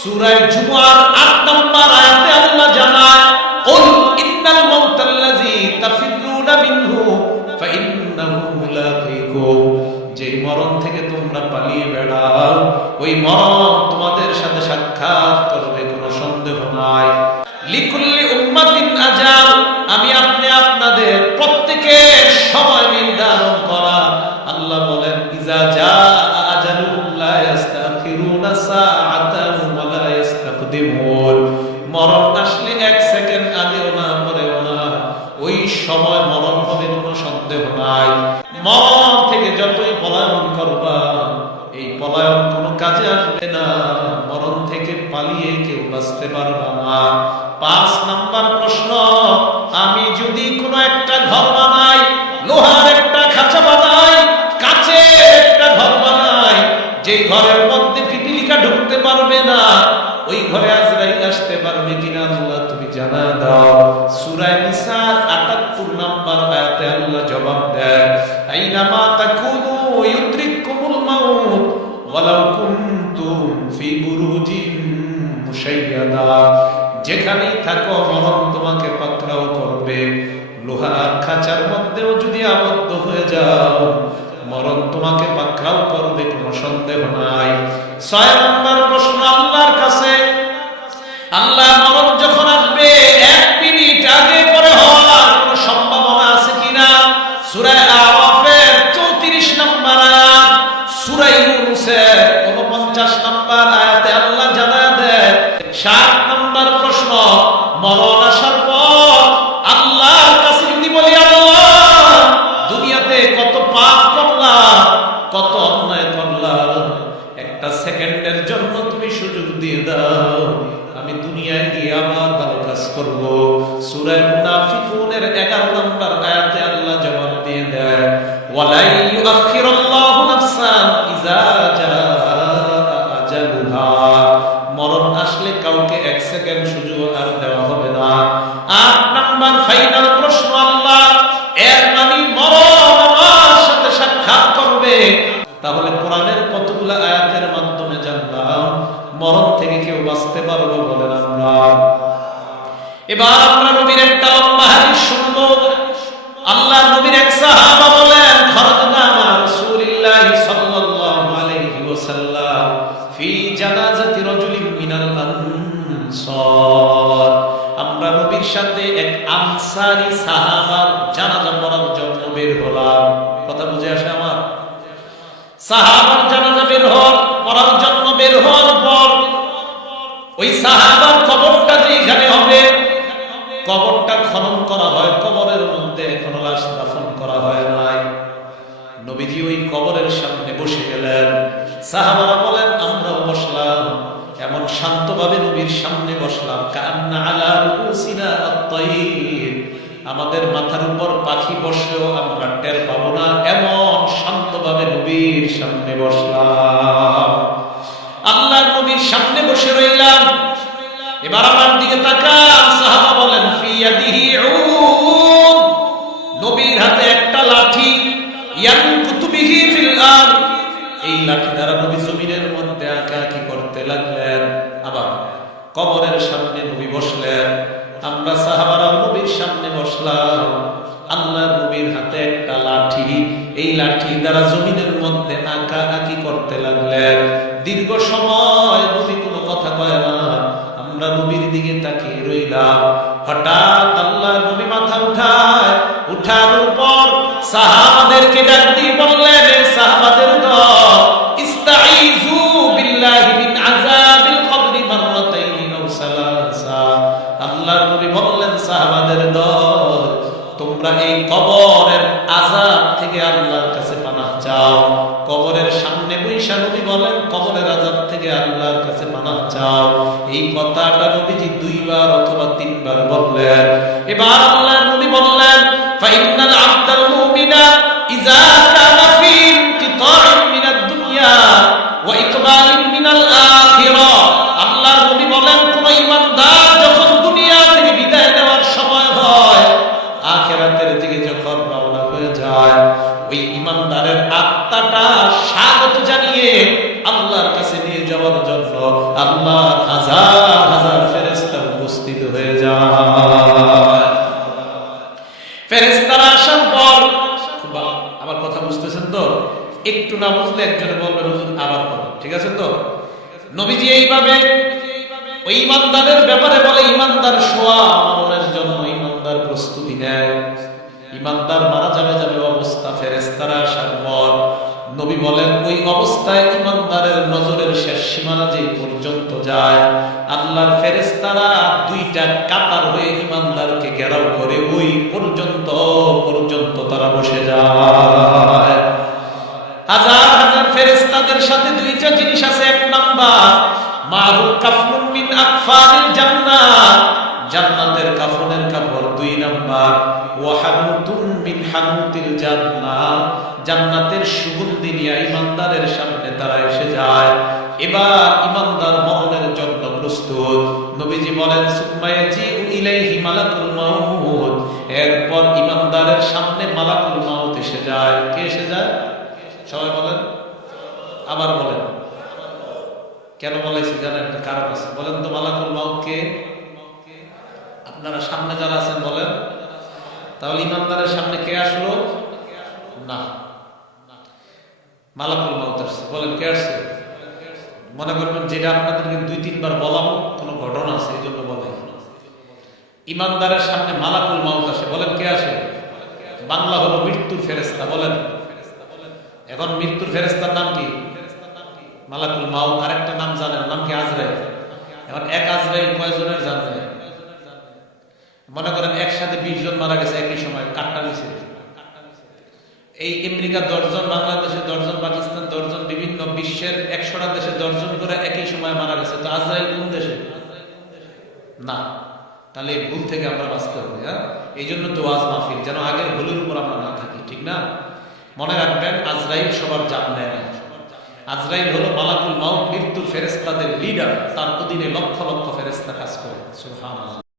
সূরা জুমআর ৮ নম্বর আয়াতে আল্লাহ জানায়, কুল ইন্নাল মাউতাল্লাযী তাফিরুনা মিনহু ফাইন্নাহু মুলাকীকুম, যে মরণ থেকে তোমরা পালিয়ে বেড়াও ওই মরণ তোমাদের সাথে সাক্ষাৎ করবে, কোনো সন্দেহ নাই। লিকুল্লি উম্মাতিন আজাল, আমি আপনি আপনাদের প্রত্যেকের সময় নির্ধারণ করা। আল্লাহ বলেন, ইজা জাআ আজালুহুম লা ইস্তাখিরুনা সাআতান ওয়া লা ইস্তাকদিমুন, মরণ আসলে এক সেকেন্ড আগেও না পরেও না, ওই সময় মরণ হবে, কোনো সন্দেহ নাই। মরণ থেকে যতই পলায়ন করবা, এই পলায়ন কোনো কাজে আসবে না, মরণ থেকে পালিয়ে কেউ বাঁচতে পারবে না। ৫ নাম্বার প্রশ্ন, আমি যদি কোনো একটা ঘর বানাই, লোহার একটা খাঁচা বানাই, কাচের একটা ঘর বানাই, যেই ঘরের মধ্যে পিপিলিকা ঢুকতে পারবে না, ওই ঘরে আজরাইল আসতে পারবে কিনা আল্লাহ তুমি জানা দাও। সূরা নিসার ৭৮ নাম্বার আয়াতে আল্লাহ জবাব দেয়, আইনামা তাকুনু ইউদরিকুমুল মাউত ওয়ালাউ কুনতুম ফি বুরুজিন মুশাইয়াদা, যেখানেই থাকো মরণ তোমাকে পাকড়াও করবে। লোহার খাঁচার মধ্যেও যদি আবদ্ধ হয়ে যাও, মরণ তোমাকে পাকড়াও করবে, কোনো সন্দেহ নাই। ৬ নম্বর প্রশ্ন আল্লাহর কাছে, আল্লাহ মরণ যখন আসবে ১ মিনিট আগে পরে হওয়ার কোনো সম্ভাবনা আছে কিনা? সূরা আরাফের ৩৪ নম্বর আয়াত, সূরা ইউনূসের ৪৯ নম্বর আয়াতে আল্লাহ জানায় দেয়। ৭ নম্বর প্রশ্ন, মরণ আসার পর আল্লাহর কাছে যদি বলি, আল্লাহ দুনিয়াতে কত পাপ করলাম, কত অন্যায় করলাম, একটা সেকেন্ডের জন্য তুমি সুযোগ দিয়ে দাও, আমি দুনিয়ায় গিয়ে আবার ভালো কাজ করব। সূরা মুনাফিকুনের ১১ নম্বর আয়াতে আল্লাহ জবাব দিয়ে দেয়, ওয়ালা ইউআখিরুল্লাহু নাফসান ইযা জাআ আজালুহা, মরণ আসলে কাউকে ১ সেকেন্ড সুযোগ আর দেওয়া হবে না। ৮ নম্বর ফাইনাল প্রশ্ন, আল্লাহ এর মানে মরণ আমার সাথে সাক্ষাৎ করবে। তাহলে কোরআনের কতগুলো আয়াতের মাধ্যমে জানলাম মরণ থেকে কেউ বাঁচতে পারবে বলেন আমরা। এবার আমরা নবীর একটা লম্বা হাদিস শুনবো। আল্লাহর নবীর এক সাহাবা বলেন, খরজনা মা রাসূলিল্লাহি সাল্লাল্লাহু আলাইহি ওয়াসাল্লাম ফি জানাজাতি রাজুলিন মিনাল আনসার, আমরা নবীর সাথে এক আনসারী সাহাবার জানাজা পড়ার জন্য বের হলাম। কথা বুঝে আসে আমার? সাহাবার জানাজা বের পড়ার জন্য বের হওয়ার পর ওই সাহাবার কবরটা যেখানে হবে, কবরটা খনন করা হয়, কবরের মধ্যে এখনো লাশ দাফন করা হয় নাই। নবীজি ওই কবরের সামনে বসে গেলেন। সাহাবারা বলেন, আমরাও বসলাম, এমন শান্তভাবে নবীর সামনে বসলাম, কান্না আলা রুসিনা আত-তায়র, আমাদের মাথার উপর পাখি বসলেও আমরা টের পাবো না, এমন শান্তভাবে নবীর সামনে বসলাম। আল্লাহর নবীর সামনে বসে রইলাম। এবার আমার দিকে তাকান, সাহাবা বলেন, ফি ইয়াদিহি উদ, নবীর হাতে একটা লাঠি, ইয়ানকুতু বিহি ফিল আরদ, এই লাঠি দ্বারা নবী জমিনের মধ্যে আঁকাআঁকি করতে লাগলেন। আবার কবরের সামনে নবী বসলেন, আমরা সাহাবারা নবীর সামনে বসলাম। আল্লাহর নবীর হাতে একটা লাঠি, এই লাঠি দ্বারা জমিনের মধ্যে আঁকাআঁকি করতে লাগলেন। দীর্ঘ সময় নবী কোনো কথা কয় না, আমরা নবীর দিকে তাকিয়ে রইলাম। হঠাৎ আল্লাহর নবী মাথা উঠায়, উঠানোর পর সাহাবাদেরকে ডাক দিয়ে বললেন, সাহাবাদের দল, ইস্তাইযু বিল্লাহি মিন আযাবিল কবরি মাররাতাইন আও সালাসা, আল্লাহর নবী বললেন, সাহাবাদের দল, তোমরা এই কবরের আযাব থেকে আল্লাহর কাছে পানাহ চাও। কবরের সামনে বৈশা নবী বলেন, কবরের আযাব থেকে আল্লাহর কাছে পানাহ চাও। এই কথাটা নবীজি ২ বার অথবা ৩ বার বললেন। এবার আল্লাহর নবী বললেন, ফাইন্নাল আবদাল মুমিনা ইযা কানা ফি ইনকিতাইন মিনাদ দুনিয়া ওয়া ইকবালিন মিনাল আখিরা, আল্লাহর নবী বলেন, কোন ঈমানদার যখন দুনিয়া থেকে বিদায় নেওয়ার সময় হয়, আখিরাতের দিকে যখন রওনা হয়ে যায়, ওই ঈমানদারের আত্মাটা স্বাগত জানিয়ে আল্লাহর কাছে নিয়ে যাওয়ার জন্য আল্লাহর একটু না বুঝলে একজনে বলবে হুজুর আবার বলো, ঠিক আছে তো? নবীজি এইভাবে ওই ইমানদারের ব্যাপারে বলে, ইমানদার শোয়া মরণের জন্য ইমানদার প্রস্তুতি নেয়। ইমানদার মারা যাবে যাবে অবস্থা, ফেরেশতারা আসার পর নবী বলেন ওই অবস্থায় ইমানদারের নজরের শেষ সীমানা যে পর্যন্ত যায়, আল্লাহর ফেরেশতারা দুইটা কাতার হয়ে ইমানদারকে ঘেরাও করে ওই পর্যন্ত তারা বসে যায়। হাজার হাজার ফেরেশতাদের সাথে দুইটা জিনিস আছে। এক নাম্বার মারুফ কাফনুন মিন আকফারিল জান্নাত, জান্নাতের কাফনের কাপড়। দুই নাম্বার ওয়া হানুতুন মিন হানুতিল জান্নাত, জান্নাতের সুগন্ধি নিয়ে ইমানদারের সামনে তারা এসে যায়। এবার ইমানদার মরণের জন্য প্রস্তুত। নবীজি বলেন সুম্মা ইয়াজিউ ইলাইহি মালাকুল মাউত, এরপর ইমানদারের সামনে মালাকুল মাউত এসে যায়। কে এসে যায়? সবাই বলেন, আবার বলেন। কেন বলেছি জানেন? একটা কারণ আছে। বলেন তো মালাকুল মাউত কে? আপনারা সামনে যারা আছেন বলেন। তাহলে ইমানদারের সামনে কে আসলো? না, মালাকুল মাউত আসছে। বলেন কে আসছে? মনে করবেন যেটা আপনাদেরকে 2-3 বার বললাম কোনো ঘটনা আছে এই জন্য বলেন। ইমানদারের সামনে মালাকুল মাউত আসে। বলেন কে আসে? বাংলা হলো মৃত্যুর ফেরেশতা। বলেন এখন মৃত্যুর ফেরেশতার নাম কি? মালাকুল মাউত। আরেকটা নাম জানেন? নাম কি? আজরাইল। এখন এক আজরাইল কয়জনের জানেন? মনে করেন একসাথে 20 জন মারা গেছে একই সময়, কাটটা নিছে। এই আমেরিকা 10 জন, বাংলাদেশে 10 জন, পাকিস্তান 10 জন, বিভিন্ন বিশ্বের 100টা দেশে 10 জন করে একই সময় মারা গেছে। তো আজরাইল কোন দেশে? না। তাহলে এই ভুল থেকে আমরা বাঁচতে হবে। হ্যাঁ, এই জন্য তো ওয়াজ মাহফিল, যেন আগের ভুলের উপর আমরা না থাকি, ঠিক না? মনে রাখবেন আজরাইল সবার জান নেয় না। আজরাইল হলো মালাকুল মাউত, মৃত্যুর ফেরেশতাদের লিডার। তার অধীনে লক্ষ লক্ষ ফেরেশতা কাজ করে। সুবহানাল্লাহ।